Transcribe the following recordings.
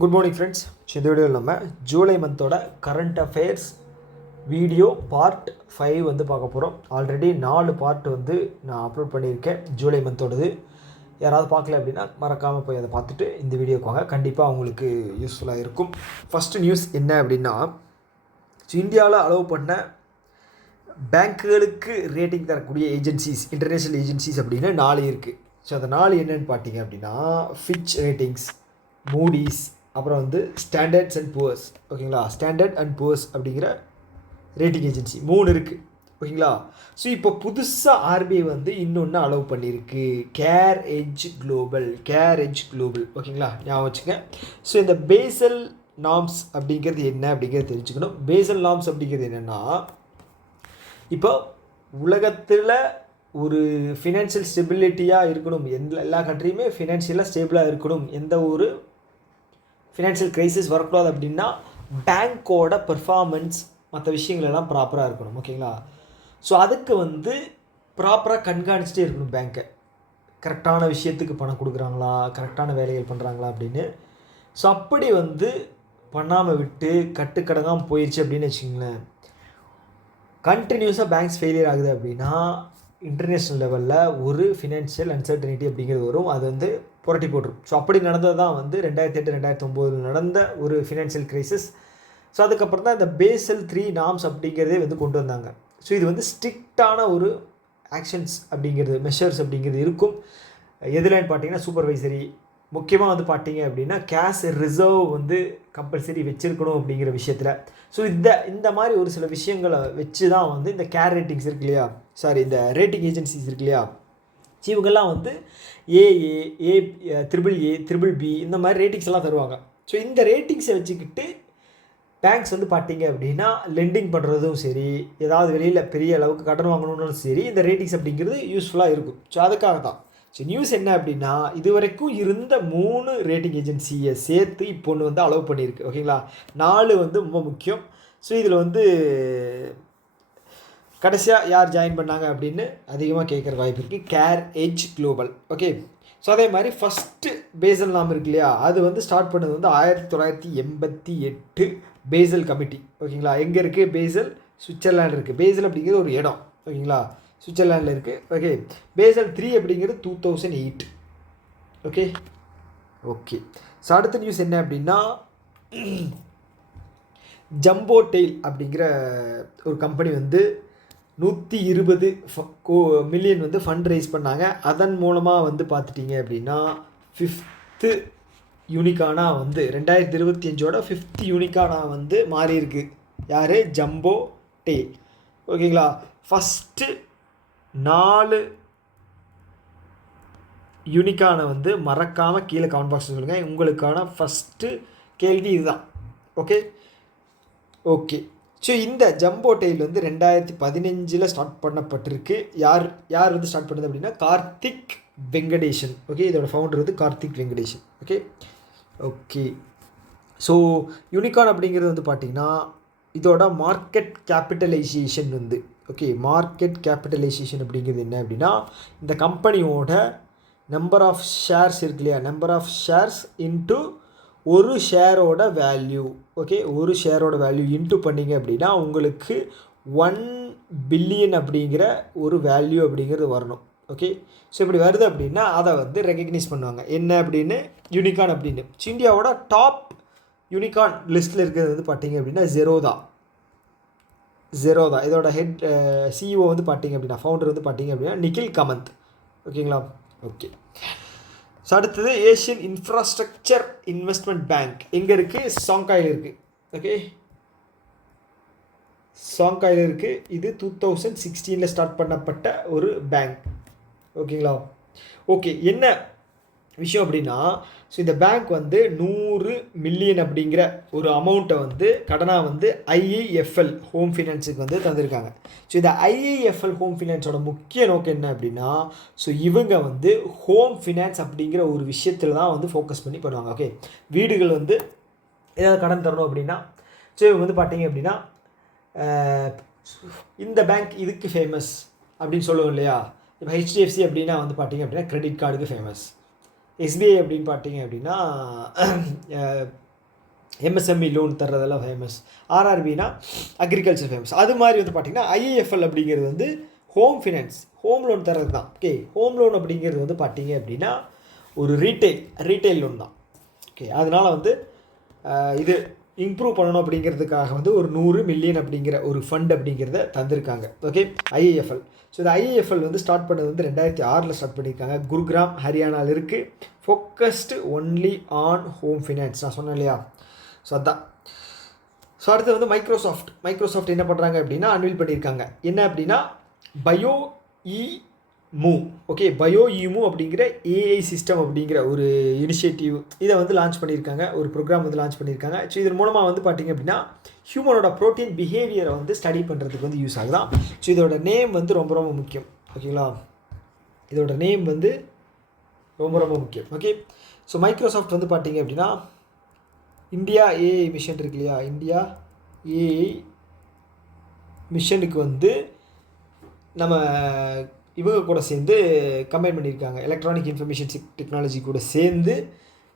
Good morning friends. இந்த வீடியோவில் நம்ம ஜூலை மந்தோட கரண்ட் அஃபேர்ஸ் வீடியோ பார்ட் 5 வந்து பார்க்க போகிறோம். ஆல்ரெடி 4 பார்ட் வந்து நான் அப்லோட் பண்ணியிருக்கேன் ஜூலை மந்தோடது. யாராவது பார்க்கல அப்படின்னா மறக்காமல் போய் அதை பார்த்துட்டு இந்த வீடியோக்கு வாங்க, கண்டிப்பாக அவங்களுக்கு யூஸ்ஃபுல்லாக இருக்கும். ஃபஸ்ட்டு நியூஸ் என்ன அப்படின்னா, இந்தியாவில் அலோவ் பண்ண பேங்க்குகளுக்கு ரேட்டிங் தரக்கூடிய ஏஜென்சிஸ், இன்டர்நேஷ்னல் ஏஜென்சிஸ் அப்படின்னு 4 இருக்குது. ஸோ அந்த 4 என்னென்னு பார்த்தீங்க அப்படின்னா, ஃபிட்ச் ரேட்டிங்ஸ், மூடிஸ், அப்புறம் வந்து ஸ்டாண்டர்ட்ஸ் அண்ட் புவர்ஸ். ஓகேங்களா, ஸ்டாண்டர்ட் அண்ட் புவர்ஸ் அப்படிங்கிற ரேட்டிங் ஏஜென்சி 3 இருக்குது. ஓகேங்களா. ஸோ இப்போ புதுசாக ஆர்பிஐ வந்து இன்னொன்று அலோவ் பண்ணியிருக்கு, கேரெட்ஜ் குளோபல். ஓகேங்களா, ஞாபகம் வச்சுங்க. ஸோ இந்த பேசல் நார்ம்ஸ் அப்படிங்கிறது என்ன அப்படிங்கிறது தெரிஞ்சுக்கணும். பேசல் நார்ம்ஸ் அப்படிங்கிறது என்னென்னா, இப்போ உலகத்தில் ஒரு ஃபினான்ஷியல் ஸ்டெபிலிட்டியாக இருக்கணும், எல்லா கண்ட்ரியுமே ஃபினான்ஷியலாக ஸ்டேபிளாக இருக்கணும், எந்த ஒரு ஃபினான்ஷியல் க்ரைசிஸ் வரக்கூடாது அப்படின்னா பேங்க்கோட பெர்ஃபார்மன்ஸ் மற்ற விஷயங்கள் எல்லாம் ப்ராப்பராக இருக்கணும். ஓகேங்களா. ஸோ அதுக்கு வந்து ப்ராப்பராக கண்காணிச்சிட்டே இருக்கணும் பேங்க்கை. கரெக்டான விஷயத்துக்கு பணம் கொடுக்குறாங்களா, கரெக்டான வேலைகள் பண்ணுறாங்களா அப்படின்னு. ஸோ அப்படி வந்து பண்ணாமல் விட்டு கட்டுக்கடங்காமல் போயிடுச்சு அப்படின்னு வச்சுக்கோங்களேன், கண்டினியூஸாக பேங்க்ஸ் ஃபெயிலியர் ஆகுது அப்படின்னா இன்டர்நேஷ்னல் லெவலில் ஒரு ஃபினான்ஷியல் அன்சர்டனிட்டி அப்படிங்கிறது வரும், அது வந்து புரட்டி போட்டுரும். ஸோ அப்படி நடந்தது தான் வந்து 2008-2009 நடந்த ஒரு ஃபினான்ஷியல் க்ரைசிஸ். ஸோ அதுக்கப்புறம் தான் இந்த பேசல் 3 நார்ம்ஸ் அப்படிங்கிறதே வந்து கொண்டு வந்தாங்க. ஸோ இது வந்து ஸ்ட்ரிக்டான ஒரு ஆக்ஷன்ஸ் அப்படிங்கிறது, மெஷர்ஸ் அப்படிங்கிறது இருக்கும். எதுலன்னு பார்த்தீங்கன்னா சூப்பர்வைசரி, முக்கியமாக வந்து பார்த்தீங்க அப்படின்னா கேஷ் ரிசர்வ் வந்து கம்பல்சரி வச்சுருக்கணும் அப்படிங்கிற விஷயத்தில். ஸோ இந்த மாதிரி ஒரு சில விஷயங்களை வச்சு தான் வந்து இந்த கேர் ரேட்டிங்ஸ் இருக்கு இல்லையா, இந்த ரேட்டிங் ஏஜென்சிஸ் இருக்கு இல்லையா, இவங்கெல்லாம் வந்து ஏஏ, ட்ரிபிள் பி இந்த மாதிரி ரேட்டிங்ஸ் எல்லாம் தருவாங்க. ஸோ இந்த ரேட்டிங்ஸை வச்சுக்கிட்டு பேங்க்ஸ் வந்து பார்த்தீங்க அப்படின்னா லெண்டிங் பண்ணுறதும் சரி, ஏதாவது வெளியில் பெரிய அளவுக்கு கடன் வாங்கணுன்னாலும் சரி, இந்த ரேட்டிங்ஸ் அப்படிங்கிறது யூஸ்ஃபுல்லாக இருக்கும். ஸோ அதுக்காக தான். ஸோ நியூஸ் என்ன அப்படின்னா, இது வரைக்கும் இருந்த 3 ரேட்டிங் ஏஜென்சியை சேர்த்து இப்போ ஒன்று வந்து அலோவ் பண்ணியிருக்கு. ஓகேங்களா, 4 வந்து ரொம்ப முக்கியம். ஸோ இதில் வந்து கடைசியாக யார் ஜாயின் பண்ணாங்க அப்படின்னு அதிகமாக கேட்குற வாய்ப்பு இருக்குது, கேரெட்ஜ் குளோபல். ஓகே. ஸோ அதே மாதிரி ஃபஸ்ட்டு பேசல் நார்ம் இருக்கு இல்லையா, அது வந்து ஸ்டார்ட் பண்ணது வந்து 1988 பேசல் கமிட்டி. ஓகேங்களா. எங்கே இருக்குது பேசல்? சுவிட்சர்லாண்ட் இருக்குது. பேசல் அப்படிங்கிறது ஒரு இடம். ஓகேங்களா, சுவிட்சர்லாண்டில் இருக்குது. ஓகே. பேசல் 3 அப்படிங்கிறது 2008. ஓகே. ஸோ அடுத்த நியூஸ் என்ன அப்படின்னா, ஜம்போ டெயில் அப்படிங்கிற ஒரு கம்பெனி வந்து 120 மில்லியன் வந்து ஃபண்ட் ரைஸ் பண்ணாங்க. அதன் மூலமாக வந்து பார்த்துட்டிங்க அப்படின்னா 5th யூனிக்கானாக வந்து 2025ஓட 5th யூனிக்கானாக வந்து மாறி இருக்கு. யார்? Jumbo tail. ஓகேங்களா. ஃபஸ்ட்டு 4 யூனிக்கானை வந்து மறக்காமல் கீழே கமெண்ட் பாக்ஸில் சொல்லுங்கள். உங்களுக்கான ஃபஸ்ட்டு கேள்வி இதுதான். ஓகே. ஸோ இந்த ஜம்போ டெயில் வந்து 2015 ஸ்டார்ட் பண்ணப்பட்டிருக்கு. யார் வந்து ஸ்டார்ட் பண்ணது அப்படின்னா கார்த்திக் வெங்கடேஷன். ஓகே. இதோட ஃபவுண்டர் வந்து Karthik Venkatesan. Okay. So unicorn அப்படிங்கிறது வந்து பார்த்திங்கன்னா இதோட மார்க்கெட் கேபிட்டலைசேஷன் வந்து மார்க்கெட் கேபிட்டலைசேஷன் அப்படிங்கிறது என்ன அப்படின்னா, இந்த கம்பெனியோட நம்பர் ஆஃப் ஷேர்ஸ் இருக்கு இல்லையா, நம்பர் ஆஃப் ஷேர்ஸ் இன்ட்டு ஒரு ஷேரோட வேல்யூ. ஒரு ஷேரோட வேல்யூ இன்ட்டு பண்ணிங்க அப்படின்னா உங்களுக்கு 1 பில்லியன் அப்படிங்கிற ஒரு வேல்யூ அப்படிங்கிறது வரணும். ஸோ இப்படி வருது அப்படின்னா அதை வந்து ரெகக்னைஸ் பண்ணுவாங்க என்ன அப்படின்னு, யூனிகார்ன் அப்படின்னு. இந்தியாவோட டாப் யூனிகார்ன் லிஸ்ட்டில் இருக்கிறது வந்து பார்த்தீங்க அப்படின்னா ஜெரோதா. இதோட ஹெட் சிஇஓ வந்து பார்த்தீங்க அப்படின்னா, ஃபவுண்டர் வந்து பார்த்தீங்க அப்படின்னா நிகில் கமந்த். ஓகேங்களா. ஓகே. ஸோ அடுத்தது ஏஷியன் இன்ஃப்ராஸ்ட்ரக்சர் இன்வெஸ்ட்மெண்ட் பேங்க் எங்கே இருக்குது? சாங்காயில் இருக்குது. சாங்காயில் இருக்குது. இது 2016 ஸ்டார்ட் பண்ணப்பட்ட ஒரு பேங்க். ஓகேங்களா. ஓகே. என்ன விஷயம் அப்படின்னா, ஸோ இந்த பேங்க் வந்து 100 மில்லியன் அப்படிங்கிற ஒரு அமௌண்ட்டை வந்து கடனாக வந்து ஐஐஎஃப்எல் ஹோம் ஃபினான்ஸுக்கு வந்து தந்திருக்காங்க. ஸோ இந்த ஐஐஎஃப்எல் ஹோம் ஃபினான்ஸோட முக்கிய நோக்கம் என்ன அப்படின்னா, ஸோ இவங்க வந்து ஹோம் ஃபினான்ஸ் அப்படிங்கிற ஒரு விஷயத்தில் தான் வந்து ஃபோக்கஸ் பண்ணி பண்ணுவாங்க. வீடுகள் வந்து ஏதாவது கடன் தரணும் அப்படின்னா, ஸோ இவங்க வந்து பார்த்தீங்க அப்படின்னா இந்த பேங்க் இதுக்கு ஃபேமஸ் அப்படின்னு சொல்லுவோம் இல்லையா. இப்போ ஹெச்டிஎஃப்சி அப்படின்னா வந்து பார்த்தீங்க அப்படின்னா கிரெடிட் கார்டுக்கு ஃபேமஸ். எஸ்பிஐ அப்படின்னு பார்த்தீங்க அப்படின்னா எம்எஸ்எம்இ லோன் தர்றதெல்லாம் ஃபேமஸ். ஆர்ஆர்பினா அக்ரிகல்ச்சர் ஃபேமஸ். அது மாதிரி வந்து பார்த்திங்கன்னா ஐஏஎஃப்எல் அப்படிங்கிறது வந்து ஹோம் ஃபினான்ஸ், ஹோம் லோன் தர்றது தான். ஓகே, ஹோம் லோன் அப்படிங்கிறது வந்து பார்த்திங்க அப்படின்னா ஒரு ரீட்டைல் லோன் தான். ஓகே, அதனால் வந்து இது இம்ப்ரூவ் பண்ணணும் அப்படிங்கிறதுக்காக வந்து ஒரு 100 மில்லியன் அப்படிங்கிற ஒரு ஃபண்ட் அப்படிங்கிறத தந்திருக்காங்க. Okay, IAFL. ஸோ இந்த ஐஏஎஃப்எல் வந்து ஸ்டார்ட் பண்ணது வந்து 2006 ஸ்டார்ட் பண்ணியிருக்காங்க. குருகிராம் ஹரியானாவில் இருக்குது. Focused only on home finance. நான் சொன்னேன் இல்லையா? ஸோ அதுதான். ஸோ அடுத்து வந்து மைக்ரோசாஃப்ட் என்ன பண்ணுறாங்க அப்படின்னா அன்வீல் பண்ணியிருக்காங்க. என்ன அப்படின்னா பயோஇமூ. ஓகே, பயோஇமூ அப்படிங்கிற ஏஐ சிஸ்டம் அப்படிங்கிற ஒரு இனிஷியேட்டிவ் இதை வந்து லான்ச் பண்ணியிருக்காங்க. ஒரு ப்ரோக்ராம் வந்து லான்ச் பண்ணியிருக்காங்க. ஸோ இதன் மூலமாக வந்து பார்த்திங்க அப்படின்னா ஹியூமனோட ப்ரோட்டீன் பிஹேவியரை வந்து ஸ்டடி பண்ணுறதுக்கு வந்து யூஸ் ஆகுதான். ஸோ இதோட நேம் வந்து ரொம்ப ரொம்ப முக்கியம். ஓகேங்களா? இதோட நேம் வந்து ரொம்ப ரொம்ப முக்கியம். ஓகே, ஸோ மைக்ரோசாஃப்ட் வந்து பார்த்திங்க அப்படின்னா இந்தியா ஏஐ மிஷன் இருக்கு இல்லையா? இந்தியா ஏஐ மிஷனுக்கு வந்து நம்ம இவங்க கூட சேர்ந்து கம்பைன் பண்ணியிருக்காங்க. எலக்ட்ரானிக் இன்ஃபர்மேஷன் டெக்னாலஜி கூட சேர்ந்து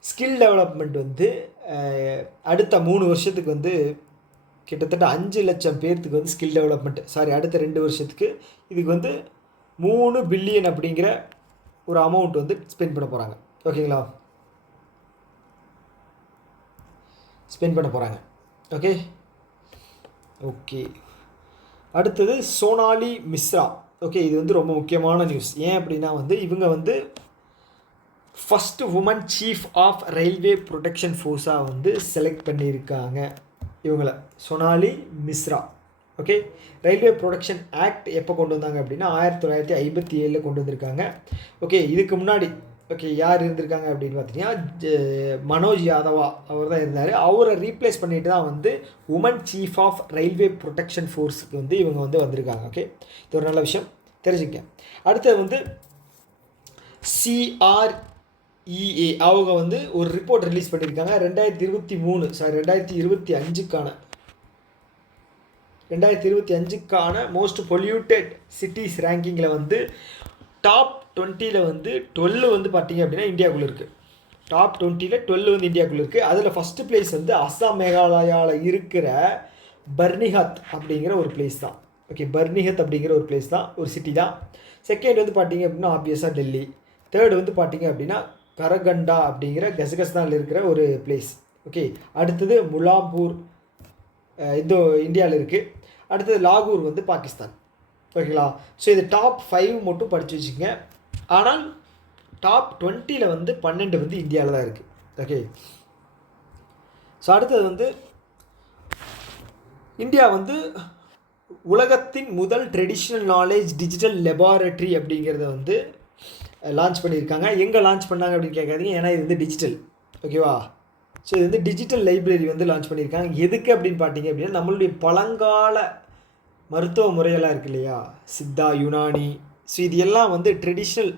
ஸ்கில் டெவலப்மெண்ட் வந்து அடுத்த 3 வருஷத்துக்கு வந்து கிட்டத்தட்ட 5 லட்சம் பேர்த்துக்கு வந்து ஸ்கில் டெவலப்மெண்ட், அடுத்த 2 வருஷத்துக்கு இதுக்கு வந்து 3 பில்லியன் அப்படிங்கிற ஒரு அமௌண்ட் வந்து ஸ்பெண்ட் பண்ண போகிறாங்க. ஓகேங்களா? ஸ்பெண்ட் பண்ண போகிறாங்க. ஓகே, அடுத்தது சோனாலி மிஸ்ரா. ஓகே, இது வந்து ரொம்ப முக்கியமான நியூஸ். ஏன் அப்படின்னா வந்து இவங்க வந்து first woman chief of railway protection ஃபோர்ஸாக வந்து செலக்ட் பண்ணியிருக்காங்க இவங்களை, Sonali Mishra. Okay, railway protection act எப்போ கொண்டு வந்தாங்க அப்படின்னா 1957 கொண்டு வந்திருக்காங்க. ஓகே, இதுக்கு முன்னாடி யார் இருந்திருக்காங்க அப்படின்னு பார்த்தீங்கன்னா மனோஜ் யாதவா அவர் தான் இருந்தார். அவரை ரீப்ளேஸ் பண்ணிட்டு தான் வந்து woman chief of railway protection ஃபோர்ஸுக்கு வந்து இவங்க வந்து வந்திருக்காங்க. ஓகே, இது ஒரு நல்ல விஷயம், தெரிஞ்சுக்கேன். அடுத்தது வந்து CREA அவங்க வந்து ஒரு ரிப்போர்ட் ரிலீஸ் பண்ணியிருக்காங்க. 2025க்கான மோஸ்ட் பொல்யூட்டட் சிட்டிஸ் ரேங்கிங்கில் வந்து டாப் 20 வந்து 12 வந்து பார்த்திங்க அப்படின்னா இந்தியாவுக்குள்ளே இருக்குது. டாப் 20 12 வந்து இந்தியாவுக்குள்ளே இருக்குது. அதில் ஃபஸ்ட்டு பிளேஸ் வந்து அஸ்ஸாம் மேகாலயாவில் இருக்கிற பர்னிஹத் அப்படிங்கிற ஒரு பிளேஸ் தான். ஓகே, பர்னிஹத் அப்படிங்கிற ஒரு பிளேஸ் தான், ஒரு சிட்டி தான். செகண்ட் வந்து பார்த்திங்க அப்படின்னா ஆப்வியஸாக டெல்லி. தேர்டு வந்து பார்த்திங்க அப்படின்னா கரகண்டா அப்படிங்கிற கசகஸ்தானில் இருக்கிற ஒரு பிளேஸ். ஓகே, அடுத்தது முலாம்பூர் இந்த இந்தியாவில் இருக்குது. அடுத்தது லாகூர் வந்து பாகிஸ்தான். ஓகேங்களா? ஸோ இது டாப் 5 மட்டும் படித்து வச்சுக்கோங்க. ஆனால் டாப் 20 வந்து 12 வந்து இந்தியாவில் தான் இருக்குது. ஓகே, ஸோ அடுத்தது வந்து இந்தியா வந்து உலகத்தின் முதல் ட்ரெடிஷ்னல் நாலேஜ் டிஜிட்டல் லெபார்ட்டரி அப்படிங்கிறத வந்து லான்ச் பண்ணியிருக்காங்க. எங்கே லான்ச் பண்ணாங்க அப்படின்னு கேட்காதீங்க, ஏன்னா இது வந்து டிஜிட்டல். ஓகேவா? ஸோ இது வந்து டிஜிட்டல் லைப்ரரி வந்து லான்ச் பண்ணியிருக்காங்க. எதுக்கு அப்படின்னு பார்த்தீங்க அப்படின்னா நம்மளுடைய பழங்கால மருத்துவ முறையெல்லாம் இருக்குது இல்லையா? சித்தா, யுனானி. ஸோ இது எல்லாம் வந்து ட்ரெடிஷ்னல்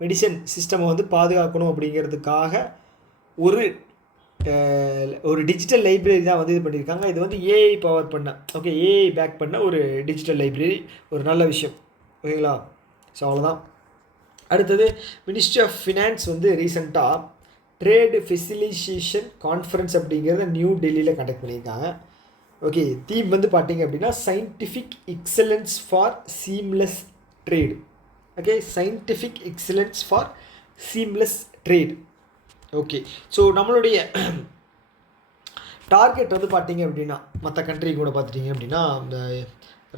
மெடிசன் சிஸ்டமை வந்து பாதுகாக்கணும் அப்படிங்கிறதுக்காக ஒரு டிஜிட்டல் லைப்ரரி தான் வந்து இது பண்ணியிருக்காங்க. இது வந்து ஏஐ பவர் பண்ண, ஏஐ பேக் பண்ண ஒரு டிஜிட்டல் லைப்ரரி, ஒரு நல்ல விஷயம். ஓகேங்களா? ஸோ அவ்வளோதான். அடுத்தது மினிஸ்ட்ரி ஆஃப் ஃபினான்ஸ் வந்து ரீசெண்டாக ட்ரேடு ஃபெசிலிட்டேஷன் கான்ஃபரன்ஸ் அப்படிங்கிறத நியூ டெல்லியில் கண்டக்ட் பண்ணியிருக்காங்க. ஓகே, தீம் வந்து பார்த்தீங்க அப்படின்னா scientific excellence for seamless trade. Okay, scientific excellence for seamless trade. Okay, so நம்மளுடைய டார்கெட் வந்து பார்த்தீங்க அப்படின்னா மற்ற கண்ட்ரி கூட பார்த்துட்டிங்க அப்படின்னா இந்த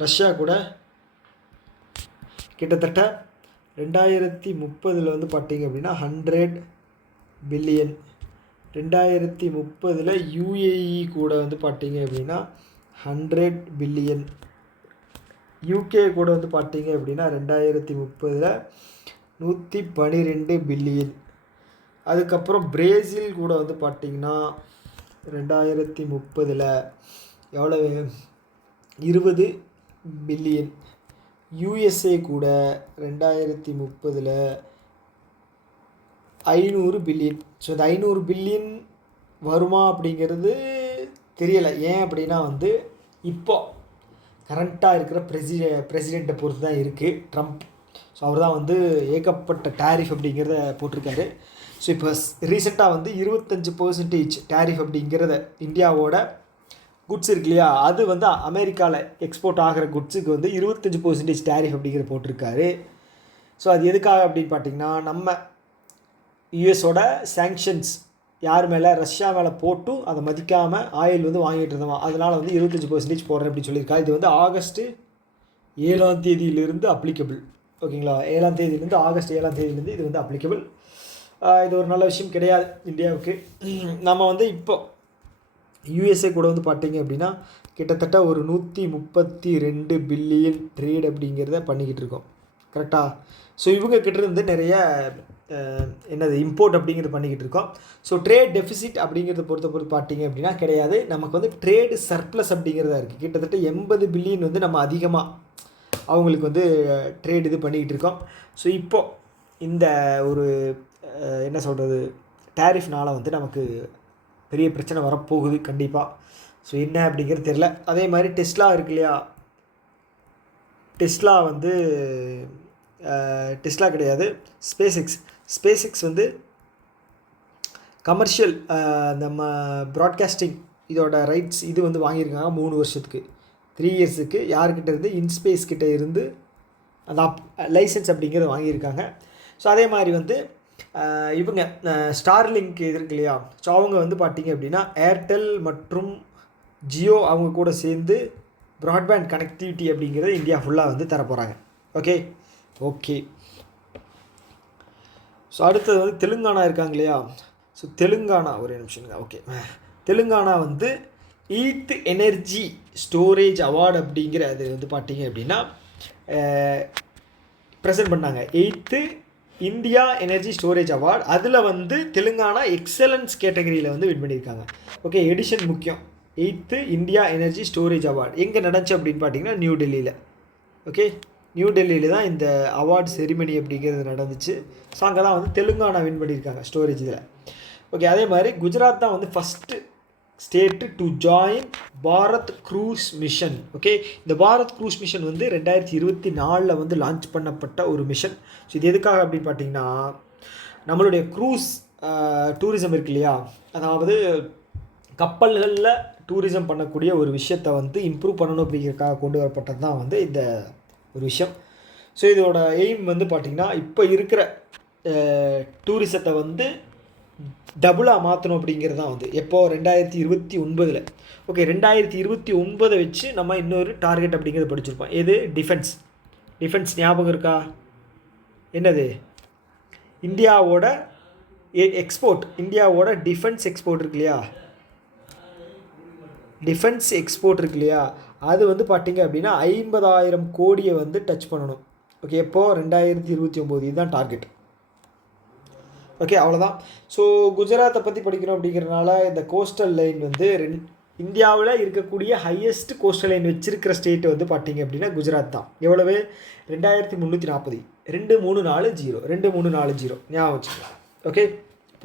ரஷ்யா கூட கிட்டத்தட்ட 2030 வந்து பார்த்தீங்க அப்படின்னா 100 பில்லியன், 2030 UAE கூட வந்து பார்த்தீங்க அப்படின்னா 100 பில்லியன், யூகே கூட வந்து பார்த்தீங்க அப்படின்னா 2030 112 பில்லியன். அதுக்கப்புறம் பிரேசில் கூட வந்து பார்த்திங்கன்னா 2030 எவ்வளவு 20 பில்லியன். யூஎஸ்ஏ கூட 2030 500 பில்லியன். ஸோ இந்த 500 பில்லியன் வருமா அப்படிங்கிறது தெரியலை. ஏன் அப்படின்னா வந்து இப்போ கரண்ட்டாக இருக்கிற பிரசிடெண்ட்டை பொறுத்து தான் இருக்குது, ட்ரம்ப். ஸோ அவர் தான் வந்து ஏகப்பட்ட டேரிஃப் அப்படிங்கிறத போட்டிருக்காரு. ஸோ இப்போ ரீசெண்டாக வந்து 25% டேரிஃப் அப்படிங்கிறத இந்தியாவோட குட்ஸ் இருக்கு இல்லையா, அது வந்து அமெரிக்காவில் எக்ஸ்போர்ட் ஆகிற குட்ஸுக்கு வந்து 25% டேரிஃப் அப்படிங்கிற போட்டிருக்காரு. ஸோ அது எதுக்காக அப்படின்னு பார்த்தீங்கன்னா, நம்ம யூஎஸோட சேங்ஷன்ஸ் யார் மேலே, ரஷ்யா மேலே போட்டும் அதை மதிக்காமல் ஆயில் வந்து வாங்கிட்டு இருந்தோம், அதனால் வந்து 25% போடுறேன் அப்படின்னு சொல்லியிருக்காரு. இது வந்து ஆகஸ்ட்டு 7ஆம் தேதியிலிருந்து அப்ளிகபிள். ஓகேங்களா, 7ஆம் தேதியிலேருந்து ஆகஸ்ட் 7ஆம் தேதியிலேருந்து இது வந்து அப்ளிகபிள். இது ஒரு நல்ல விஷயம் கிடையாது இந்தியாவுக்கு. நம்ம வந்து இப்போ யூஎஸ்ஏ கூட வந்து பார்த்தீங்க அப்படின்னா கிட்டத்தட்ட ஒரு 132 பில்லியன் ட்ரேட் அப்படிங்கிறத பண்ணிக்கிட்டு இருக்கோம். கரெக்டாக? ஸோ இவங்க கிட்டேருந்து நிறைய என்னது இம்போர்ட் அப்படிங்கிறது பண்ணிக்கிட்டு இருக்கோம். ஸோ ட்ரேட் டெஃபிசிட் அப்படிங்கிறத பொறுத்து பார்த்தீங்க அப்படின்னா கிடையாது, நமக்கு வந்து ட்ரேடு சர்ப்ளஸ் அப்படிங்கிறதா இருக்குது. கிட்டத்தட்ட 80 பில்லியன் வந்து நம்ம அதிகமாக அவங்களுக்கு வந்து ட்ரேட் இது பண்ணிக்கிட்டு இருக்கோம். ஸோ இப்போது இந்த ஒரு என்ன சொல்கிறது டேரிஃப்னால் வந்து நமக்கு பெரிய பிரச்சனை வரப்போகுது கண்டிப்பாக. ஸோ என்ன அப்படிங்கிறது தெரில. அதே மாதிரி டெஸ்லா இருக்கு இல்லையா, டெஸ்லா வந்து டெஸ்லா கிடையாது, ஸ்பேஸ் எக்ஸ் வந்து கமர்ஷியல் நம்ம ப்ராட்காஸ்டிங் இதோட ரைட்ஸ் இது வந்து வாங்கியிருக்காங்க 3 வருஷத்துக்கு, 3 இயர்ஸுக்கு. யார்கிட்ட இருந்து? இன்ஸ்பேஸ் கிட்ட இருந்து அந்த லைசன்ஸ் அப்படிங்கிறத வாங்கியிருக்காங்க. ஸோ அதே மாதிரி வந்து இவங்க ஸ்டார்லிங்க் இது இருக்கு இல்லையா, ஸோ அவங்க வந்து பார்த்திங்க அப்படின்னா ஏர்டெல் மற்றும் ஜியோ அவங்க கூட சேர்ந்து ப்ராட்பேண்ட் கனெக்டிவிட்டி அப்படிங்கிறத இந்தியா ஃபுல்லாக வந்து தரப்போகிறாங்க. ஓகே. ஸோ அடுத்தது வந்து தெலுங்கானா இருக்காங்க இல்லையா, ஸோ தெலுங்கானா ஒரு நிமிஷம். ஓகே, தெலுங்கானா வந்து 8th எனர்ஜி ஸ்டோரேஜ் அவார்டு அப்படிங்கிற அது வந்து பார்த்திங்க அப்படின்னா ப்ரெசென்ட் பண்ணாங்க. 8th India energy storage award. அதில் வந்து தெலுங்கானா எக்ஸலன்ஸ் கேட்டகரியில் வந்து வின் பண்ணியிருக்காங்க. ஓகே, எடிஷன் முக்கியம். 8th India energy storage award எங்கே நடந்துச்சு அப்படின்னு பார்த்தீங்கன்னா நியூ டெல்லியில். ஓகே, நியூ டெல்லியில் தான் இந்த அவார்டு செரிமனி அப்படிங்கிறது நடந்துச்சு. ஸோ அங்கே தான் வந்து தெலுங்கானா வின் பண்ணியிருக்காங்க ஸ்டோரேஜ் இதில். ஓகே, அதே மாதிரி குஜராத் தான் வந்து first state to join Bharat cruise mission. Okay, இந்த பாரத் க்ரூஸ் மிஷன் வந்து 2024 வந்து லான்ச் பண்ணப்பட்ட ஒரு மிஷன். ஸோ இது எதுக்காக அப்படின்னு பார்த்தீங்கன்னா, நம்மளுடைய க்ரூஸ் டூரிசம் இருக்கு இல்லையா, அதாவது கப்பல்களில் டூரிசம் பண்ணக்கூடிய ஒரு விஷயத்தை வந்து இம்ப்ரூவ் பண்ணணும் அப்படிங்கிறதுக்காக கொண்டு வரப்பட்டது தான் வந்து இந்த ஒரு விஷயம். ஸோ இதோட எய்ம் வந்து பார்த்திங்கன்னா, இப்போ இருக்கிற டூரிசத்தை வந்து டபுளாக மாற்றணும் அப்படிங்கிறது தான் வந்து எப்போது 2029. ஓகே, 2029 வச்சு நம்ம இன்னொரு டார்கெட் அப்படிங்கிறத படிச்சிருப்போம். எது? டிஃபென்ஸ் ஞாபகம் இருக்கா? என்னது? இந்தியாவோட எக்ஸ்போர்ட், இந்தியாவோட டிஃபென்ஸ் எக்ஸ்போர்ட் இருக்கு இல்லையா, டிஃபென்ஸ் எக்ஸ்போர்ட் இருக்கு இல்லையா, அது வந்து பார்த்திங்க அப்படின்னா 50,000 கோடியை வந்து டச் பண்ணணும். ஓகே, எப்போது? 2029. இதுதான் டார்கெட். ஓகே, அவ்வளோதான். ஸோ குஜராத்தை பற்றி படிக்கணும் அப்படிங்கிறனால இந்த கோஸ்டல் லைன் வந்து இந்தியாவில் இருக்கக்கூடிய ஹையஸ்ட் கோஸ்டல் லைன் வச்சிருக்கிற ஸ்டேட் வந்து பார்த்திங்க அப்படின்னா குஜராத் தான். எவ்வளவு? 2340, 2340 ஞாபகம் வச்சுக்கலாம். ஓகே,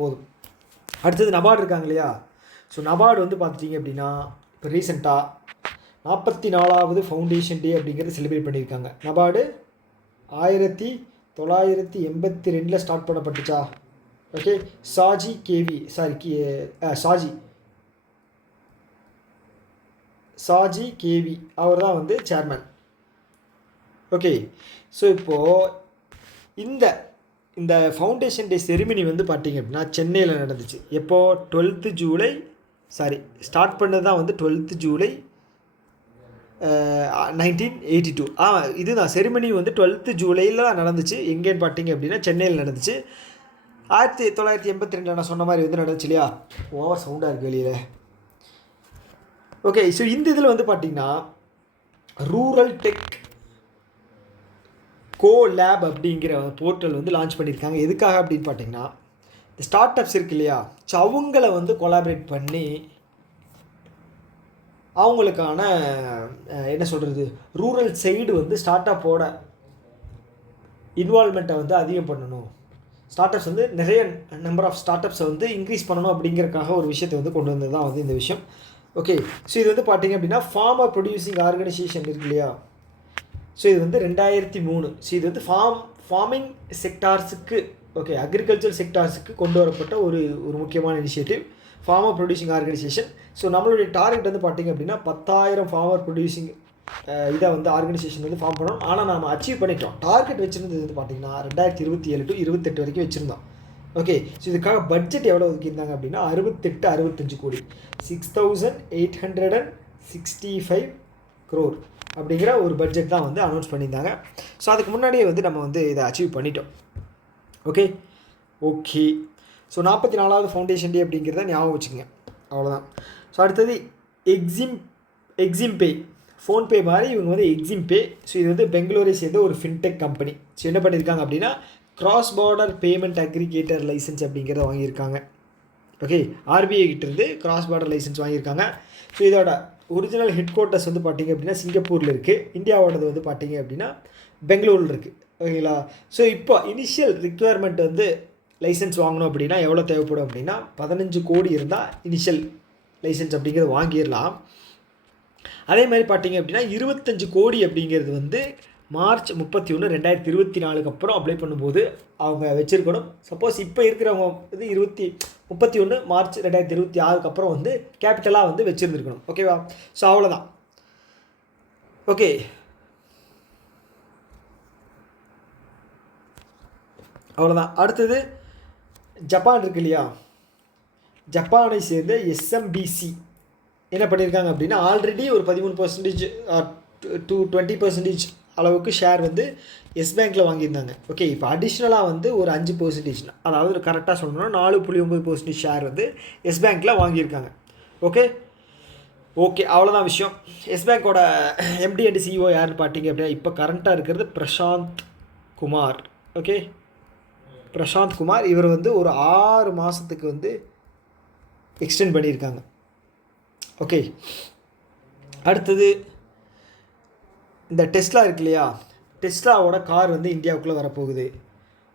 போதும். அடுத்தது நபார்டு இருக்காங்க இல்லையா, ஸோ நபார்டு வந்து பார்த்துட்டிங்க அப்படின்னா இப்போ ரீசெண்டாக 44வது ஃபவுண்டேஷன் டே அப்படிங்கிறத செலிப்ரேட் பண்ணியிருக்காங்க. நபார்டு 1982 ஸ்டார்ட் பண்ணப்பட்டுச்சா? ஓகே, சாஜி கேவி அவர் தான் வந்து சேர்மன். ஓகே, ஸோ இப்போது இந்த ஃபவுண்டேஷன் டே செரிமனி வந்து பார்த்திங்க அப்படின்னா சென்னையில் நடந்துச்சு. எப்போது? 12th ஜூலை. ஸ்டார்ட் பண்ணது தான் வந்து 12th ஜூலை 1982. இதுதான் செரிமனி வந்து 12th ஜூலையில் தான் நடந்துச்சு. எங்கேன்னு பார்த்தீங்க அப்படின்னா சென்னையில் நடந்துச்சு. 1982 நான் சொன்ன மாதிரி வந்து நடந்துச்சு இல்லையா. ஓவர் சவுண்டாக இருக்குது வெளியில். ஓகே, ஸோ இந்த இதில் வந்து பார்த்திங்கன்னா ரூரல் டெக் கோ லேப் அப்படிங்கிற போர்ட்டல் வந்து லான்ச் பண்ணியிருக்காங்க. எதுக்காக அப்படின்னு பார்த்தீங்கன்னா, இந்த ஸ்டார்ட் அப்ஸ் இருக்கு இல்லையா, ஸோ அவங்கள வந்து கொலாபரேட் பண்ணி அவங்களுக்கான என்ன சொல்கிறது ரூரல் சைடு வந்து ஸ்டார்ட் அப்போட இன்வால்மெண்ட்டை வந்து அதிகம் பண்ணணும். ஸ்டார்ட் அப்ஸ் வந்து நிறைய நம்பர் ஆஃப் ஸ்டார்ட் அப்ஸை வந்து இன்க்ரீஸ் பண்ணணும் அப்படிங்கிறதுக்காக ஒரு விஷயத்தை வந்து கொண்டு வந்தது தான் வந்து இந்த விஷயம். ஓகே, ஸோ இது வந்து பார்த்திங்க அப்படின்னா ஃபார்மர் ப்ரொடியூசிங் ஆர்கனைசேஷன் இருக்கு இல்லையா, ஸோ இது வந்து 2003. ஸோ இது வந்து ஃபார்மிங் செக்டார்ஸுக்கு ஓகே, அக்ரிகல்ச்சர் செக்டார்ஸுக்கு கொண்டு வரப்பட்ட ஒரு முக்கியமான initiative farmer producing organisation. So நம்மளுடைய டார்கெட் வந்து பார்த்திங்க அப்படின்னா 10,000 ஃபார்மர் ப்ரொடியூசிங் இதை வந்து ஆர்கனைசேஷன் வந்து ஃபார்ம் பண்ணோம். ஆனால் நம்ம அச்சீவ் பண்ணிட்டோம். டார்கெட் வச்சுருந்தது வந்து பார்த்திங்கன்னா 2027 to 28 வரைக்கும் வச்சுருந்தோம். ஓகே, ஸோ இதுக்காக பட்ஜெட் எவ்வளோ ஒதுக்கியிருந்தாங்க அப்படின்னா 65 கோடி 6,865 crore அப்படிங்கிற ஒரு பட்ஜெட் தான் வந்து அனௌன்ஸ் பண்ணியிருந்தாங்க. ஸோ அதுக்கு முன்னாடியே வந்து நம்ம வந்து இதை அச்சீவ் பண்ணிட்டோம். ஓகே, ஸோ 44வது ஃபவுண்டேஷன் டே அப்படிங்கிறத ஞாபகம் வச்சுக்கோங்க. அவ்வளோதான். ஸோ அடுத்தது எக்ஸிம் பே, ஃபோன்பே மாதிரி இவங்க வந்து எக்ஸிம் பே. ஸோ இது வந்து பெங்களூரை சேர்ந்த ஒரு ஃபின்டெக் கம்பெனி. ஸோ என்ன பண்ணியிருக்காங்க அப்படின்னா cross border payment aggregator licence அப்படிங்கிறத வாங்கியிருக்காங்க. ஓகே, ஆர்பிஐ கிட்டேருந்து கிராஸ் பார்டர் லைசன்ஸ் வாங்கியிருக்காங்க. ஸோ இதோட ஒரிஜினல் ஹெட் குவார்ட்டர்ஸ் வந்து பார்த்திங்க அப்படின்னா சிங்கப்பூரில் இருக்குது. இந்தியாவோடது வந்து பார்த்திங்க அப்படின்னா பெங்களூரில் இருக்குது. ஓகேங்களா? ஸோ இப்போ இனிஷியல் ரிக்குவயர்மெண்ட் வந்து லைசன்ஸ் வாங்கணும் அப்படின்னா எவ்வளோ தேவைப்படும் அப்படின்னா 15 கோடி இருந்தால் இனிஷியல் லைசன்ஸ் அப்படிங்கிறது வாங்கிடலாம். அதே மாதிரி பார்த்திங்க அப்படின்னா 25 கோடி அப்படிங்கிறது வந்து மார்ச் 31, 2024 அப்புறம் அப்ளை பண்ணும்போது அவங்க வச்சுருக்கணும். சப்போஸ் இப்போ இருக்கிறவங்க வந்து 31 மார்ச் 2026 அப்புறம் வந்து கேபிட்டலாக வந்து வச்சுருந்துருக்கணும். ஓகேவா? ஸோ அவ்வளோதான். ஓகே, அவ்வளோதான். அடுத்தது ஜப்பான் இருக்கு இல்லையா, ஜப்பானை சேர்ந்த எஸ்எம்பிசி என்ன பண்ணியிருக்காங்க அப்படின்னா ஆல்ரெடி ஒரு 13% to 20% அளவுக்கு ஷேர் வந்து எஸ் பேங்க்கில் வாங்கியிருந்தாங்க. ஓகே, இப்போ அடிஷ்னலாக வந்து ஒரு 5%, அதாவது கரெக்டாக சொல்லணும்னா 4.9% ஷேர் வந்து எஸ் பேங்க்கில் வாங்கியிருக்காங்க. ஓகே, அவ்வளோதான் விஷயம். எஸ் பேங்கோட எம்டி அண்ட் சிஇஓ யாருன்னு பார்த்தீங்க அப்படின்னா இப்போ கரண்ட்டாக இருக்கிறது பிரசாந்த் குமார். ஓகே, பிரசாந்த் குமார் இவர் வந்து ஒரு 6 மாதத்துக்கு வந்து எக்ஸ்டெண்ட் பண்ணியிருக்காங்க. ஓகே, அடுத்தது இந்த டெஸ்லா இருக்கு இல்லையா, டெஸ்லாவோட கார் வந்து இந்தியாவுக்குள்ளே வரப்போகுது.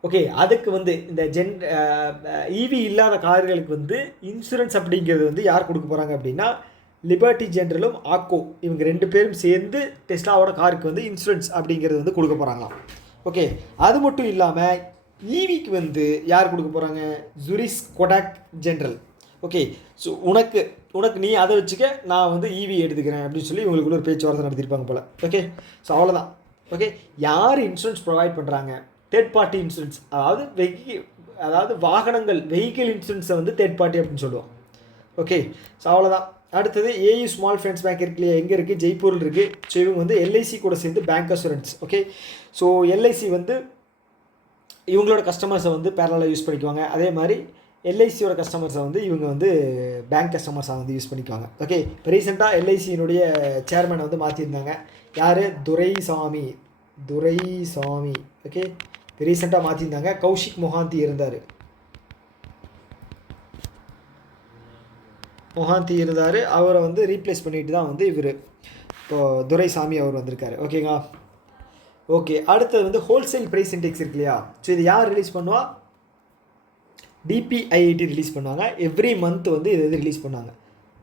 ஓகே, அதுக்கு வந்து இந்த ஈவி இல்லாத கார்களுக்கு வந்து இன்சூரன்ஸ் அப்படிங்கிறது வந்து யார் கொடுக்க போகிறாங்க அப்படின்னா லிபர்ட்டி ஜென்ரலும் ஆக்கோ இவங்க 2 பேரும் சேர்ந்து டெஸ்லாவோட காருக்கு வந்து இன்சூரன்ஸ் அப்படிங்கிறது வந்து கொடுக்க போகிறாங்களாம். ஓகே, அது மட்டும் இல்லாமல் ஈவிக்கு வந்து யார் கொடுக்க போகிறாங்க, ஜுரிஸ் கொடாக் ஜென்ரல். ஓகே, ஸோ உனக்கு நீ அதை வச்சுக்க, நான் வந்து ஈவி எடுத்துக்கிறேன் அப்படின்னு சொல்லி இவங்களுக்குள்ள ஒரு பேச்சுவார்த்தை நடத்திருப்பாங்க போல். ஓகே, ஸோ அவ்வளோதான். ஓகே, யார் இன்சூரன்ஸ் ப்ரொவைட் பண்ணுறாங்க, தேர்ட் பார்ட்டி இன்சூரன்ஸ், அதாவது வாகனங்கள் வெஹிக்கிள் இன்சூரன்ஸை வந்து தேர்ட் பார்ட்டி அப்படின்னு சொல்லுவோம். ஓகே, ஸோ அவ்வளோதான். அடுத்தது ஏயு ஸ்மால் ஃபைனான்ஸ் பேங்க் இருக்கு இல்லையா, எங்கே இருக்குது, ஜெய்ப்பூரில் இருக்குது. ஸோ இவங்க வந்து எல்ஐசி கூட சேர்ந்து bank assurance. Okay, so LIC வந்து இவங்களோட கஸ்டமர்ஸை வந்து பேரலாக யூஸ் பண்ணிக்குவாங்க. அதே மாதிரி எல்ஐசியோட கஸ்டமர்ஸை வந்து இவங்க வந்து பேங்க் கஸ்டமர்ஸாக வந்து யூஸ் பண்ணிக்குவாங்க. ஓகே, இப்போ ரீசெண்டாக எல்ஐசியினுடைய சேர்மனை வந்து மாற்றிருந்தாங்க. யார், துரைசாமி. ஓகே, ரீசெண்டாக மாற்றிருந்தாங்க. கௌஷிக் மொஹாந்தி இருந்தார். அவரை வந்து ரீப்ளேஸ் பண்ணிட்டு தான் வந்து இவர் இப்போது துரைசாமி அவர் வந்திருக்காரு. ஓகேங்களா? ஓகே, அடுத்தது வந்து ஹோல்சேல் ப்ரைஸ் இண்டெக்ஸ் இருக்கு இல்லையா. ஸோ இது யார் ரிலீஸ் பண்ணுவா, டிபிஐஐடி ரிலீஸ் பண்ணுவாங்க. எவ்ரி மந்த் வந்து இது ரிலீஸ் பண்ணாங்க.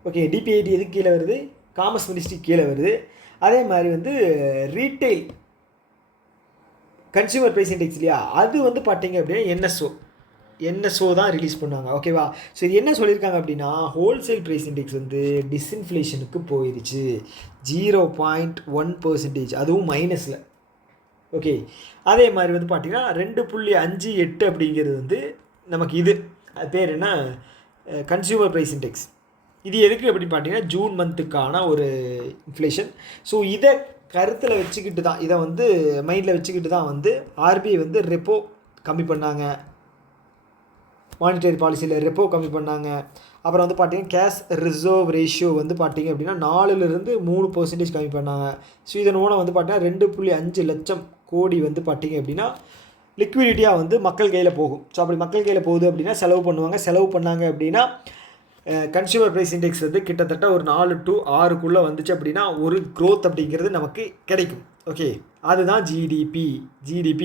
ஓகே, டிபிஐடி எதுக்கு கீழே வருது, காமர்ஸ் மினிஸ்ட்ரி கீழே வருது. அதே மாதிரி வந்து ரீட்டைல் கன்சியூமர் ப்ரைஸ் இண்டெக்ஸ் இல்லையா, அது வந்து பார்த்தீங்க அப்படின்னா என்எஸ்ஓ தான் ரிலீஸ் பண்ணாங்க. ஓகேவா? ஸோ இது என்ன சொல்லியிருக்காங்க அப்படின்னா ஹோல்சேல் ப்ரைஸ் இண்டெக்ஸ் வந்து டிஸ்இன்ஃப்ளேஷனுக்கு போயிடுச்சு 0.1%, அதுவும் மைனஸில். ஓகே, அதே மாதிரி வந்து பார்த்திங்கன்னா 2.58 அப்படிங்கிறது வந்து நமக்கு இது பேர் என்ன, கன்சியூமர் ப்ரைஸ் இண்டெக்ஸ். இது எதுக்கு அப்படின்னு பார்த்தீங்கன்னா ஜூன் மந்த்துக்கான ஒரு இன்ஃப்ளேஷன். ஸோ இதை கருத்தில் வச்சுக்கிட்டு தான், இதை வந்து மைண்டில் வச்சுக்கிட்டு தான் வந்து ஆர்பிஐ வந்து ரெப்போ கம்மி பண்ணாங்க, மானிட்டரி பாலிசியில் ரெப்போ கம்மி பண்ணாங்க. அப்புறம் வந்து பார்த்திங்கன்னா கேஷ் ரிசர்வ் ரேஷியோ வந்து பார்த்திங்க அப்படின்னா 4% கம்மி பண்ணாங்க. ஸோ இதன் மூலம் வந்து பார்த்திங்கன்னா 2.5 லட்சம் கோடி வந்து பார்த்திங்க அப்படின்னா லிக்விடிட்டியாக வந்து மக்கள் கையில் போகும். ஸோ அப்படி மக்கள் கையில் போகுது அப்படின்னா செலவு பண்ணாங்க அப்படின்னா கன்சியூமர் ப்ரைஸ் இண்டெக்ஸ் வந்து கிட்டத்தட்ட ஒரு 4 to 6 வந்துச்சு அப்படின்னா ஒரு க்ரோத் அப்படிங்கிறது நமக்கு கிடைக்கும். ஓகே, அதுதான் ஜிடிபி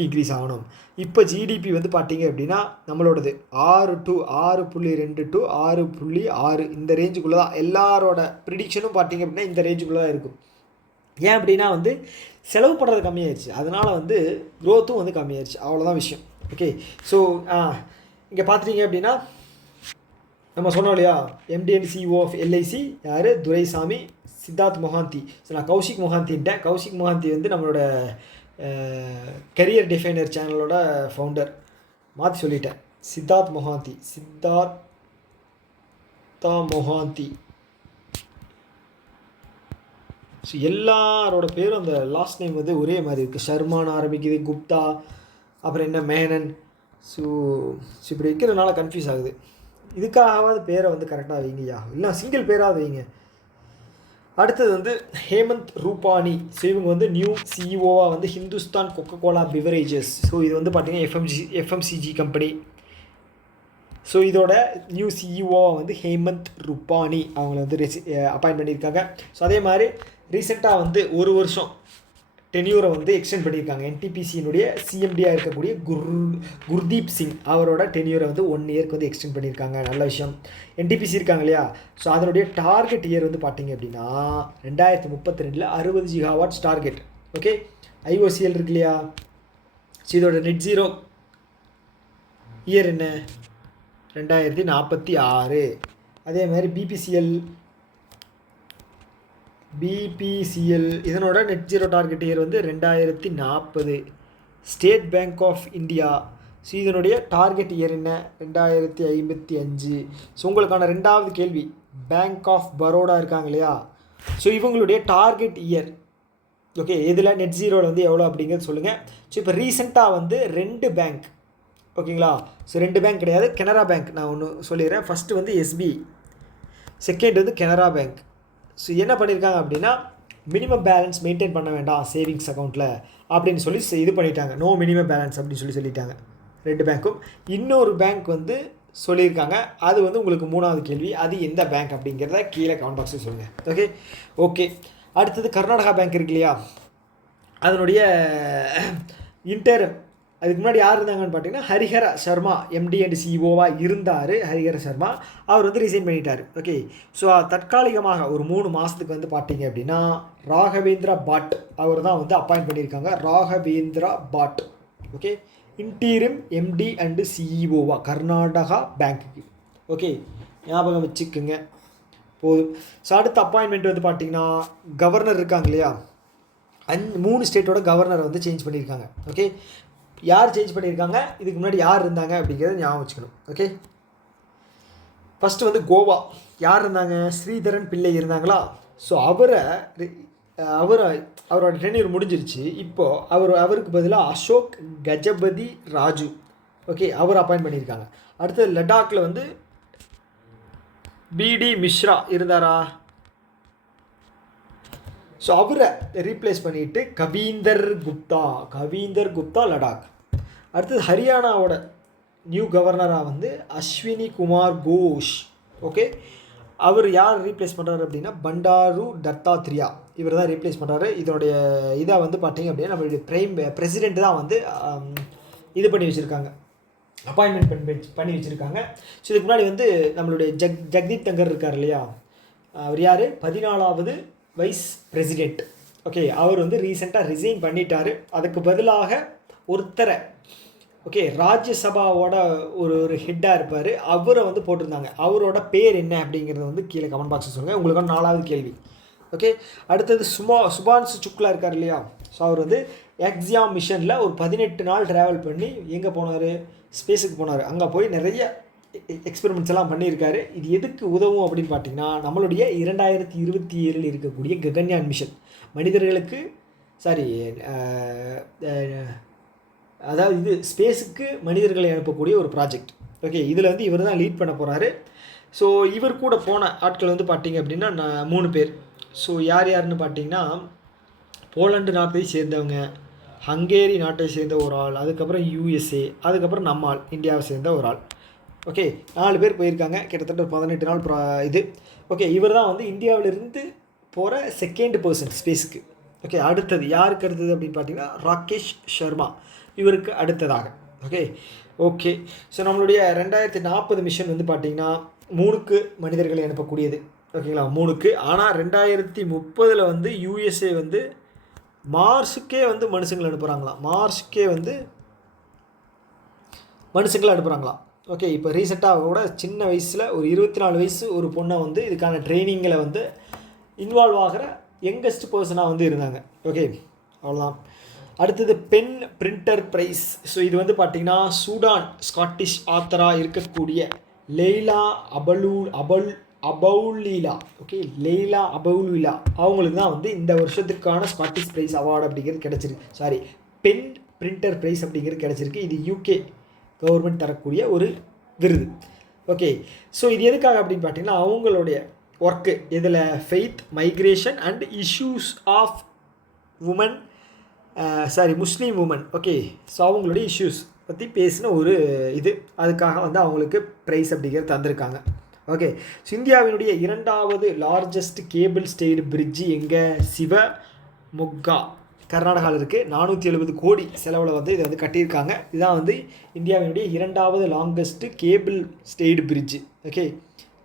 இன்க்ரீஸ் ஆகணும். இப்போ ஜிடிபி வந்து பார்த்திங்க அப்படின்னா நம்மளோடது 6 to 6.2 to 6.6 இந்த ரேஞ்சுக்குள்ளே தான் எல்லாரோட ப்ரிடிக்ஷனும் பார்த்திங்க அப்படின்னா இந்த ரேஞ்சுக்குள்ளே தான் இருக்கும். ஏன் அப்படின்னா வந்து செலவு பண்ணுறது கம்மியாயிடுச்சு, அதனால் வந்து க்ரோத்தும் வந்து கம்மியாயிடுச்சு. அவ்வளோதான் விஷயம். ஓகே. ஸோ இங்கே பார்த்துட்டீங்க அப்படின்னா நம்ம சொன்னோம் இல்லையா, MD and CEO of LIC யார்? துரைசாமி சித்தார்த் மொஹாந்தி. ஸோ நான் கௌஷிக் மொஹாந்தின்ட்டேன். கௌஷிக் மொஹாந்தி வந்து நம்மளோட கரியர் டிஃபைனர் சேனலோட ஃபவுண்டர். மாற்றி சொல்லிட்டேன், சித்தார்த் மொஹாந்தி. மொஹாந்தி. ஸோ எல்லாரோட பேரும் அந்த லாஸ்ட் நேம் வந்து ஒரே மாதிரி இருக்குது. ஷர்மான்னு ஆரம்பிக்குது, குப்தா, அப்புறம் என்ன மேனன். ஸோ இப்படி வைக்கிறதுனால கன்ஃபியூஸ் ஆகுது. இதுக்காகவாது பேரை வந்து கரெக்டாக வைங்கய்யா, இல்லை சிங்கிள் பேராக வைங்க. அடுத்தது வந்து ஹேமந்த் ரூபானி. ஸோ இவங்க வந்து நியூ சிஇஓவாக வந்து Hindustan coca cola beverages. So இது வந்து பார்த்திங்கன்னா எஃப்எம்சிஜி கம்பெனி. ஸோ இதோட நியூ சிஇஓவாக வந்து ஹேமந்த் ரூபானி அவங்கள வந்து அப்பாயின்ட் பண்ணியிருக்காங்க. ஸோ அதே மாதிரி ரீசெண்டாக வந்து ஒரு வருஷம் டென்யூரை வந்து எக்ஸ்டெண்ட் பண்ணியிருக்காங்க. என்டிபிசியினுடைய சிஎம்டியாக இருக்கக்கூடிய குர்தீப் சிங் அவரோட டென்யூரை வந்து 1 இயருக்கு வந்து எக்ஸ்டெண்ட் பண்ணியிருக்காங்க. நல்ல விஷயம். என்டிபிசி இருக்காங்க இல்லையா, ஸோ அதனுடைய டார்கெட் இயர் வந்து பார்த்தீங்க அப்படின்னா 2032 60 GW டார்கெட். ஓகே. ஐஓசிஎல் இருக்கு இல்லையா, ஸோ இதோட நெட் ஜீரோ இயர் என்ன? 2046. அதே மாதிரி பிபிசிஎல் இதனோட நெட் ஜீரோ டார்கெட் இயர் வந்து 2040. State Bank of India, so இதனுடைய டார்கெட் இயர் என்ன? 2055. ஸோ உங்களுக்கான 2வது கேள்வி, பேங்க் ஆஃப் பரோடா இருக்காங்க இல்லையா, ஸோ இவங்களுடைய டார்கெட் இயர் ஓகே இதில் நெட் ஜீரோவில் வந்து எவ்வளோ அப்படிங்கிறது சொல்லுங்கள். ஸோ இப்போ ரீசெண்டாக வந்து 2 பேங்க் ஓகேங்களா, ஸோ 2 பேங்க் கிடையாது, கனரா பேங்க். நான் ஒன்று சொல்லிடுறேன். ஃபஸ்ட்டு வந்து எஸ்பிஐ, செகண்ட் வந்து கனரா பேங்க். ஸோ என்ன பண்ணியிருக்காங்க அப்படின்னா, மினிமம் பேலன்ஸ் மெயின்டைன் பண்ண வேண்டாம் சேவிங்ஸ் அக்கௌண்ட்டில் அப்படின்னு சொல்லி இது பண்ணிட்டாங்க. நோ மினிமம் பேலன்ஸ் அப்படின்னு சொல்லிட்டாங்க 2 பேங்க்கும். இன்னொரு பேங்க் வந்து சொல்லியிருக்காங்க, அது வந்து உங்களுக்கு 3வது கேள்வி. அது எந்த பேங்க் அப்படிங்கிறத கீழே கமெண்ட் பாக்ஸில் சொல்லுங்கள். ஓகே. அடுத்தது கர்நாடகா பேங்க் இருக்கு இல்லையா, அதனுடைய இன்டர்ம் அதுக்கு முன்னாடி யார் இருந்தாங்கன்னு பார்த்தீங்கன்னா ஹரிஹர சர்மா எம்டி அண்ட் சிஇஓவாக இருந்தார். ஹரிஹர சர்மா அவர் வந்து ரிசைன் பண்ணிட்டார். ஓகே. ஸோ தற்காலிகமாக ஒரு 3 மாதத்துக்கு வந்து பார்த்தீங்க அப்படின்னா ராகவேந்திரா பாட் அவர் தான் வந்து அப்பாயிண்ட் பண்ணியிருக்காங்க. Raghavendra Bhat okay, interim MD and சிஇஓவா கர்நாடகா பேங்க்குக்கு. ஓகே, ஞாபகம் வச்சுக்குங்க போதும். ஸோ அடுத்த அப்பாயின்மெண்ட் வந்து பார்த்தீங்கன்னா கவர்னர் இருக்காங்க இல்லையா, 3 ஸ்டேட்டோட கவர்னரை வந்து சேஞ்ச் பண்ணியிருக்காங்க. ஓகே, யார் சேஞ்ச் பண்ணியிருக்காங்க, இதுக்கு முன்னாடி யார் இருந்தாங்க அப்படிங்கிறத ஞாபகம் வச்சுக்கணும். ஓகே, ஃபஸ்ட்டு வந்து கோவா யார் இருந்தாங்க, ஸ்ரீதரன் பிள்ளை இருந்தாங்களா. ஸோ அவரோட டென்யூர் முடிஞ்சிருச்சு. இப்போது அவருக்கு பதிலாக அசோக் கஜபதி ராஜு ஓகே அவர் அப்பாயிண்ட் பண்ணியிருக்காங்க. அடுத்தது லடாக்கில் வந்து பிடி மிஸ்ரா இருந்தாரா, ஸோ அவரை ரீப்ளேஸ் பண்ணிவிட்டு கவீந்தர் குப்தா லடாக். அடுத்தது ஹரியானாவோட நியூ கவர்னராக வந்து அஸ்வினி குமார் கோஷ். ஓகே, அவர் யார் ரீப்ளேஸ் பண்ணுறாரு அப்படின்னா பண்டாரு தத்தாத்ரியா இவர் தான் ரீப்ளேஸ் பண்ணுறாரு. இதனுடைய இதை வந்து பார்த்தீங்க அப்படின்னா நம்மளுடைய பிரசிடெண்ட் தான் வந்து இது பண்ணி வச்சுருக்காங்க, அப்பாயின்மெண்ட் பண்ணி வச்சுருக்காங்க. ஸோ இதுக்கு முன்னாடி வந்து நம்மளுடைய ஜக்தீப் தங்கர் இருக்கார் இல்லையா, அவர் யார் 14வது வைஸ் பிரசிடெண்ட். ஓகே, அவர் வந்து ரீசெண்டாக ரிசைன் பண்ணிட்டார். அதுக்கு பதிலாக ஒருத்தரை ஓகே ராஜ்யசபாவோட ஒரு ஹெட்டாக இருப்பார், அவரை வந்து போட்டிருந்தாங்க. அவரோட பேர் என்ன அப்படிங்கிறத வந்து கீழே கமெண்ட் பாக்ஸில் சொல்லுங்கள். உங்களுக்கு 4வது கேள்வி. ஓகே, அடுத்தது சுபான்சு சுக்லா இருக்கார் இல்லையா, ஸோ அவர் வந்து எக்ஸாம் மிஷனில் ஒரு 18 நாள் ட்ராவல் பண்ணி எங்கே போனார், ஸ்பேஸுக்கு போனார். அங்கே போய் நிறைய எக்ஸ்பெரிமெண்ட்ஸ் எல்லாம் பண்ணியிருக்காரு. இது எதுக்கு உதவும் அப்படின்னு பார்த்தீங்கன்னா நம்மளுடைய 2027 இருக்கக்கூடிய ககன்யான் மிஷன் மனிதர்களுக்கு அதாவது இது ஸ்பேஸுக்கு மனிதர்களை அனுப்பக்கூடிய ஒரு ப்ராஜெக்ட். ஓகே, இதில் வந்து இவர் தான் லீட் பண்ண போகிறாரு. ஸோ இவர் கூட போன ஆட்கள் வந்து பார்த்திங்க அப்படின்னா 3 பேர். ஸோ யாருன்னு பார்த்தீங்கன்னா போலந்து நாட்டை சேர்ந்தவங்க, ஹங்கேரி நாட்டை சேர்ந்த ஒரு ஆள், அதுக்கப்புறம் யூஎஸ்ஏ, அதுக்கப்புறம் நம்ம ஆள் இந்தியாவை சேர்ந்த ஒரு ஆள். ஓகே, 4 பேர் போயிருக்காங்க, கிட்டத்தட்ட 18 நாள் இது. ஓகே, இவர் தான் வந்து இந்தியாவிலிருந்து போகிற செகண்ட் பர்சன் ஸ்பேஸுக்கு. ஓகே, அடுத்தது யாருக்கு அடுத்தது அப்படின்னு பார்த்தீங்கன்னா ராகேஷ் சர்மா இவருக்கு அடுத்ததாக. ஓகே, ஸோ நம்மளுடைய 2040 மிஷன் வந்து பார்த்திங்கன்னா 3க்கு மனிதர்களை அனுப்பக்கூடியது. ஓகேங்களா, 3க்கு. ஆனால் 2030 வந்து யூஎஸ்ஏ வந்து மார்ஸுக்கே வந்து மனுஷங்களை அனுப்புகிறாங்களாம். மார்ஸுக்கே வந்து மனுஷங்களை அனுப்புகிறாங்களாம். ஓகே, இப்போ ரீசெண்டாக கூட சின்ன வயசில் ஒரு 24 வயசு ஒரு பொண்ணை வந்து இதுக்கான ட்ரைனிங்கில் வந்து இன்வால்வ் ஆகிற யங்கஸ்ட் பர்சனாக வந்து இருந்தாங்க. ஓகே, அவ்வளோதான். அடுத்தது பென் பிரிண்டர் ப்ரைஸ். ஸோ இது வந்து பார்த்திங்கன்னா சூடான் ஸ்காட்டிஷ் ஆத்தராக இருக்கக்கூடிய லெய்லா அபவுலீலா. ஓகே, லெய்லா அபவுலீலா அவங்களுக்கு தான் வந்து இந்த வருஷத்துக்கான ஸ்காட்டிஷ் ப்ரைஸ் அவார்டு அப்படிங்கிறது கிடச்சிருக்கு. பென் பிரிண்டர் ப்ரைஸ் அப்படிங்கிறது கிடச்சிருக்கு. இது யூகே கவர்மெண்ட் தரக்கூடிய ஒரு விருது. ஓகே, ஸோ இது எதுக்காக அப்படின்னு பார்த்தீங்கன்னா அவங்களுடைய ஒர்க்கு இதில் faith, migration and issues of women Muslim women. Okay, so அவங்களுடைய இஷ்யூஸ் பற்றி பேசின ஒரு இது, அதுக்காக வந்து அவங்களுக்கு ப்ரைஸ் அப்படிங்கிறது தந்திருக்காங்க. ஓகே, ஸோ இந்தியாவினுடைய 2வது லார்ஜஸ்ட் கேபிள் ஸ்டேடு பிரிட்ஜு எங்கே? சிவமொக்கா கர்நாடகாவில் இருக்குது. 470 கோடி செலவில் வந்து இதை வந்து கட்டியிருக்காங்க. இதுதான் வந்து இந்தியாவினுடைய 2வது longest cable stayed bridge. Okay,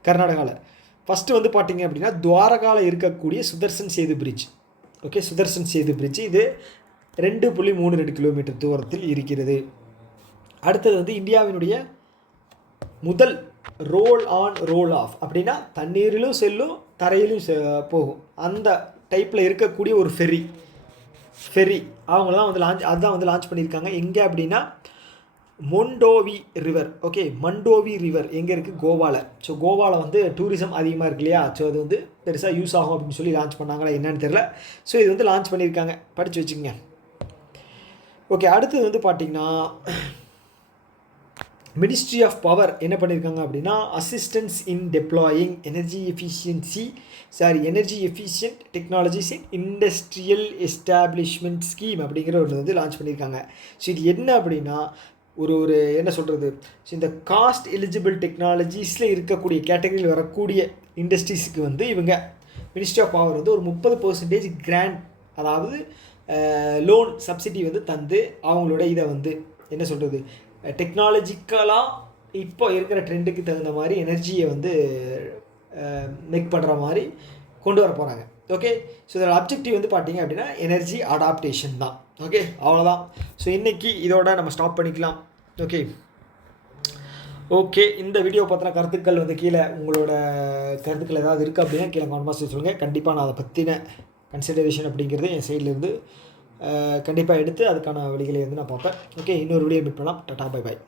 கர்நாடகாவில். ஃபஸ்ட்டு வந்து பார்த்திங்க அப்படின்னா துவாரகாவில் இருக்கக்கூடிய Sudarshan Setu bridge. Okay, Sudarshan Setu bridge இது 2.32 கிலோமீட்டர் தூரத்தில் இருக்கிறது. அடுத்தது வந்து இந்தியாவினுடைய முதல் ரோல் ஆன் ரோல் ஆஃப் அப்படின்னா தண்ணீரிலும் செல்லும் தரையிலும் போகும் அந்த டைப்பில் இருக்கக்கூடிய ஒரு ஃபெரி அவங்க தான் வந்து அதுதான் வந்து லான்ச் பண்ணியிருக்காங்க. எங்கே அப்படின்னா Mandovi river. Okay, Mandovi river எங்கே இருக்குது? கோவாவில். ஸோ கோவாவில் வந்து டூரிசம் அதிகமாக இருக்கு இல்லையா? ஸோ அது வந்து பெருசாக யூஸ் ஆகும் அப்படின்னு சொல்லி லான்ச் பண்ணாங்களா என்னன்னு தெரில. ஸோ இது வந்து லான்ச் பண்ணியிருக்காங்க, படித்து வச்சுக்கோங்க. ஓகே, அடுத்தது வந்து பார்த்திங்கன்னா மினிஸ்ட்ரி ஆஃப் பவர் என்ன பண்ணியிருக்காங்க அப்படின்னா அசிஸ்டன்ஸ் இன் டெப்ளாயிங் எனர்ஜி எஃபிஷியன்ட் டெக்னாலஜிஸ் இன் இண்டஸ்ட்ரியல் எஸ்டாப்ளிஷ்மெண்ட் ஸ்கீம் அப்படிங்கிற ஒன்று வந்து லான்ச் பண்ணியிருக்காங்க. ஸோ இது என்ன அப்படின்னா ஒரு என்ன சொல்கிறது, ஸோ இந்த காஸ்ட் எலிஜிபிள் டெக்னாலஜிஸில் இருக்கக்கூடிய கேட்டகரியில் வரக்கூடிய இண்டஸ்ட்ரீஸுக்கு வந்து இவங்க மினிஸ்ட்ரி ஆஃப் பவர் வந்து ஒரு 30% கிராண்ட், அதாவது லோன் சப்சிடி வந்து தந்து அவங்களோட இதை வந்து என்ன சொல்கிறது டெக்னாலஜிக்கலாக இப்போ இருக்கிற ட்ரெண்டுக்கு தகுந்த மாதிரி எனர்ஜியை வந்து மேக் பண்ணுற மாதிரி கொண்டு வர போகிறாங்க. ஓகே, ஸோ இதோட அப்ஜெக்டிவ் வந்து பார்த்திங்க அப்படின்னா எனர்ஜி அடாப்டேஷன் தான். ஓகே, அவ்வளோதான். ஸோ இன்றைக்கி இதோட நம்ம ஸ்டாப் பண்ணிக்கலாம். ஓகே, இந்த வீடியோ பற்றின கருத்துக்கள் வந்து கீழே உங்களோட கருத்துக்கள் ஏதாவது இருக்குது அப்படின்னா கீழே கமெண்ட் பாக்ஸில் சொல்லுங்கள். கண்டிப்பாக நான் அதை பற்றின கன்சிடரேஷன் அப்படிங்கிறது என் சைட்லேருந்து கண்டிப்பாக எடுத்து அதுக்கான வழிகளை வந்து நான் பார்ப்பேன். ஓகே, இன்னொரு வீடியோ மீட் பண்ணலாம். Tata, bye bye.